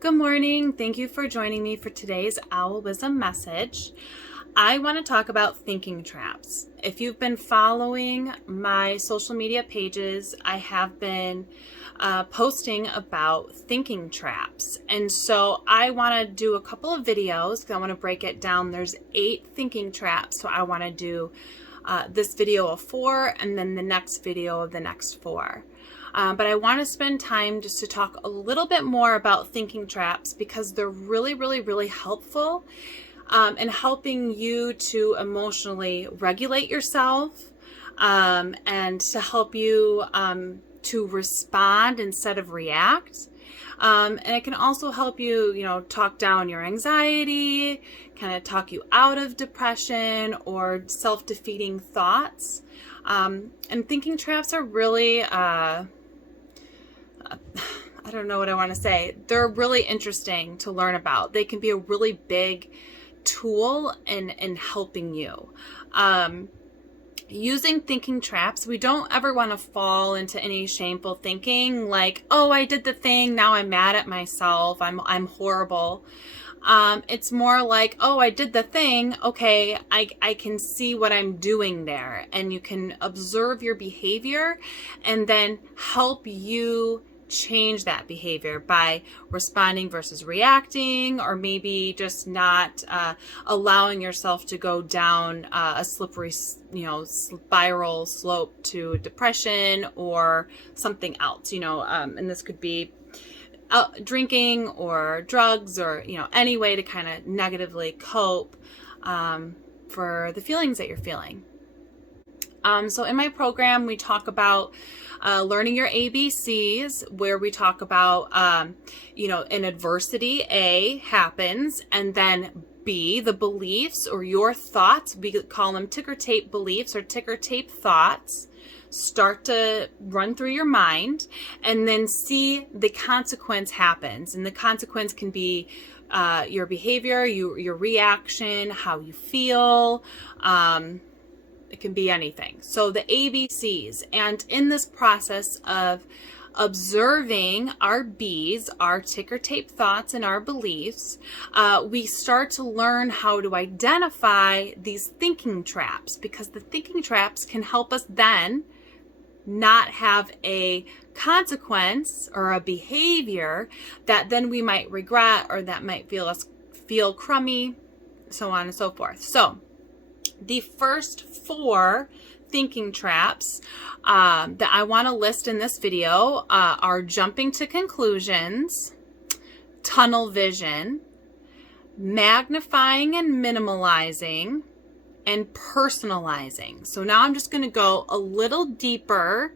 Good morning. Thank you for joining me for today's Owl Wisdom message. I want to talk about thinking traps. If you've been following my social media pages, I have been posting about thinking traps. And so I want to do a couple of videos because I want to break it down. There's 8 thinking traps. So I want to do this video of 4 and then the next video of the next 4. But I want to spend time just to talk a little bit more about thinking traps because they're really helpful in helping you to emotionally regulate yourself and to help you to respond instead of react. And it can also help you, talk down your anxiety, kind of talk you out of depression or self-defeating thoughts. And thinking traps are really... I don't know what I want to say. They're really interesting to learn about. They can be a really big tool in helping you. Using thinking traps, we don't ever want to fall into any shameful thinking like, oh, I did the thing, now I'm mad at myself, I'm horrible. It's more like, oh, I did the thing. Okay, I can see what I'm doing there. And you can observe your behavior and then help you change that behavior by responding versus reacting, or maybe just not allowing yourself to go down a slippery, spiral slope to depression or something else, and this could be drinking or drugs or, any way to kind of negatively cope for the feelings that you're feeling. So in my program, we talk about learning your ABCs, where we talk about, in adversity, A, happens, and then B, the beliefs or your thoughts, we call them ticker tape beliefs or ticker tape thoughts, start to run through your mind, and then C, the consequence happens. And the consequence can be your behavior, your reaction, how you feel, it can be anything. So the ABCs, and in this process of observing our B's, our ticker tape thoughts and our beliefs, we start to learn how to identify these thinking traps, because the thinking traps can help us then not have a consequence or a behavior that then we might regret or that might feel crummy, so on and so forth. So the first 4 thinking traps that I want to list in this video are jumping to conclusions, tunnel vision, magnifying and minimalizing, and personalizing. So now I'm just going to go a little deeper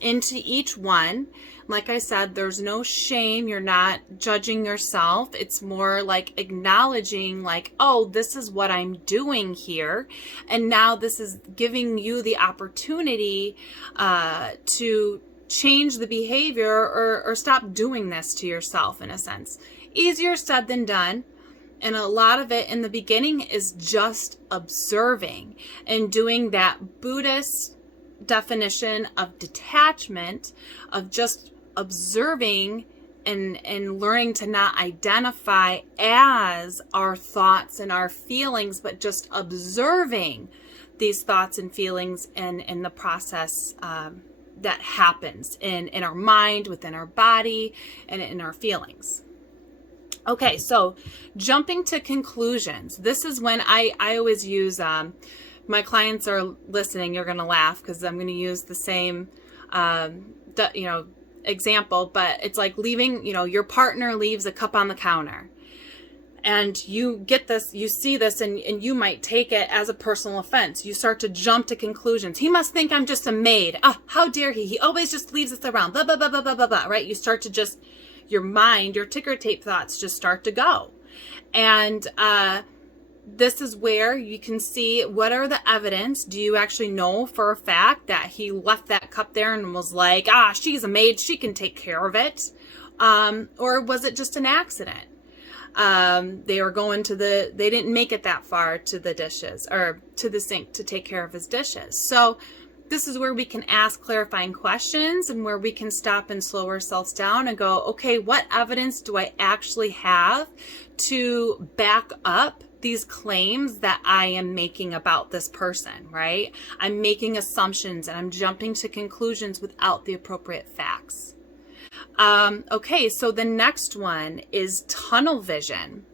into each one. Like I said, there's no shame. You're not judging yourself. It's more like acknowledging like, oh, this is what I'm doing here. And now this is giving you the opportunity to change the behavior or stop doing this to yourself, in a sense. Easier said than done. And a lot of it in the beginning is just observing and doing that Buddhist definition of detachment, of just observing and learning to not identify as our thoughts and our feelings, but just observing these thoughts and feelings and in the process that happens in our mind, within our body, and in our feelings. Okay, so jumping to conclusions. This is when I always use, my clients are listening, you're going to laugh because I'm going to use the same, example, but it's like leaving, your partner leaves a cup on the counter and you get this, you see this, and you might take it as a personal offense. You start to jump to conclusions. He must think I'm just a maid. Oh, how dare he? He always just leaves this around, blah, blah, blah, blah, blah, blah, blah, right? You start to just, your mind, your ticker tape thoughts just start to go. And this is where you can see, what are the evidence? Do you actually know for a fact that he left that cup there and was like, she's a maid, she can take care of it? Or was it just an accident? They were going they didn't make it that far to the dishes or to the sink to take care of his dishes. So This is where we can ask clarifying questions and where we can stop and slow ourselves down and go, okay, what evidence do I actually have to back up these claims that I am making about this person, right? I'm making assumptions and I'm jumping to conclusions without the appropriate facts. Okay, so the next one is tunnel vision.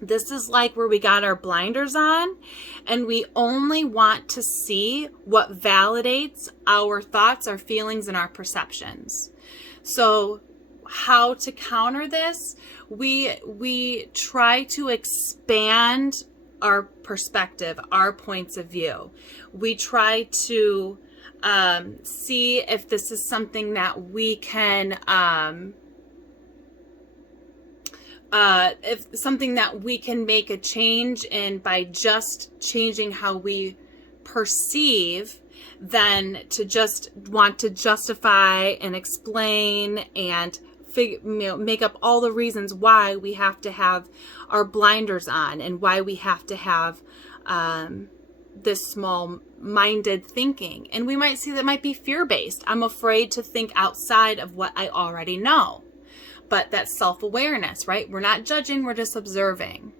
This is like where we got our blinders on and we only want to see what validates our thoughts, our feelings, and our perceptions. So how to counter this? We try to expand our perspective, our points of view. We try to see if this is something that we can if something that we can make a change in by just changing how we perceive, than to just want to justify and explain and make up all the reasons why we have to have our blinders on and why we have to have this small-minded thinking. And we might see that might be fear-based. I'm afraid to think outside of what I already know. But that's self-awareness, right? We're not judging, we're just observing.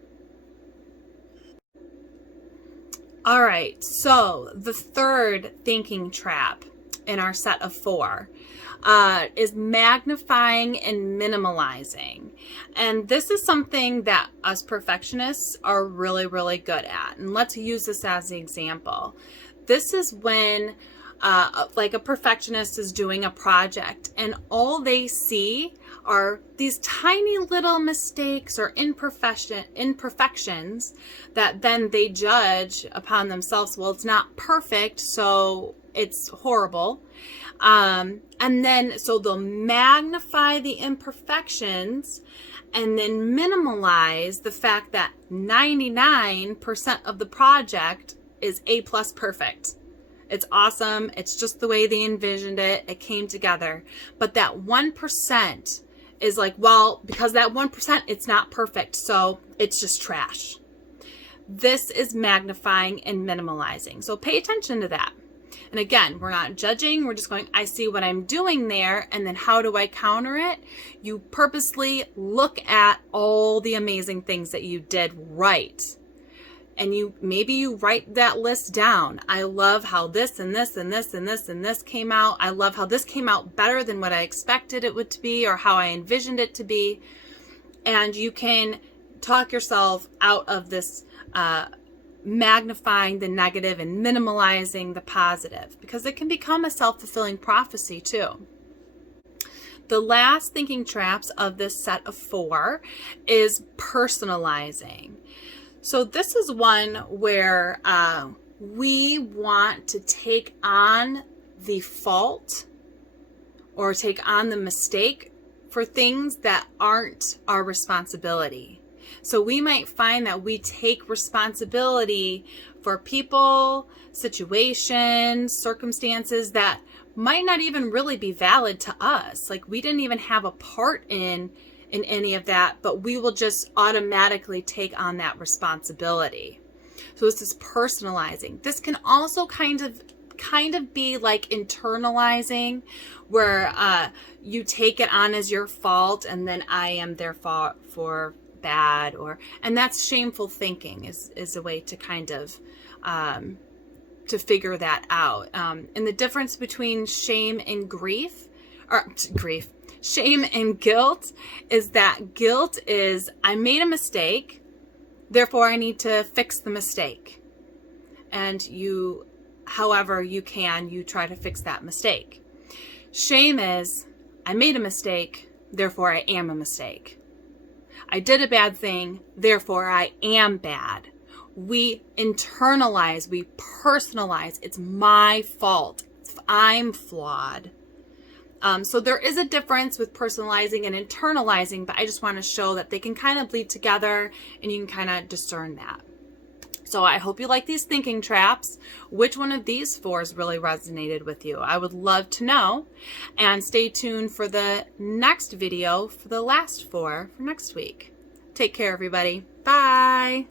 All right, so the third thinking trap in our set of 4 is magnifying and minimalizing. And this is something that us perfectionists are really, really good at. And let's use this as an example. This is when like a perfectionist is doing a project and all they see are these tiny little mistakes or imperfections that then they judge upon themselves. Well, it's not perfect, so it's horrible. And then, so they'll magnify the imperfections and then minimalize the fact that 99% of the project is A+ perfect. It's awesome. It's just the way they envisioned it. It came together. But that 1% is like, well, because that 1%, it's not perfect, so it's just trash. This is magnifying and minimalizing. So pay attention to that. And again, we're not judging. We're just going, I see what I'm doing there. And then how do I counter it? You purposely look at all the amazing things that you did right. And maybe you write that list down. I love how this and this and this and this and this came out. I love how this came out better than what I expected it would be or how I envisioned it to be. And you can talk yourself out of this magnifying the negative and minimalizing the positive, because it can become a self-fulfilling prophecy too. The last thinking traps of this set of 4 is personalizing. So this is one where we want to take on the fault or take on the mistake for things that aren't our responsibility. So we might find that we take responsibility for people, situations, circumstances that might not even really be valid to us. Like we didn't even have a part in any of that, but we will just automatically take on that responsibility. So this is personalizing. This can also kind of be like internalizing, where you take it on as your fault and then I am therefore bad, and that's shameful thinking is a way to kind of to figure that out. And the difference between shame and shame and guilt is that guilt is, I made a mistake, therefore I need to fix the mistake. And you, however you can, you try to fix that mistake. Shame is, I made a mistake, therefore I am a mistake. I did a bad thing, therefore I am bad. We internalize, we personalize. It's my fault. I'm flawed. So there is a difference with personalizing and internalizing, but I just want to show that they can kind of bleed together and you can kind of discern that. So I hope you like these thinking traps. Which one of these 4s really resonated with you? I would love to know. And stay tuned for the next video for the last 4 for next week. Take care, everybody. Bye.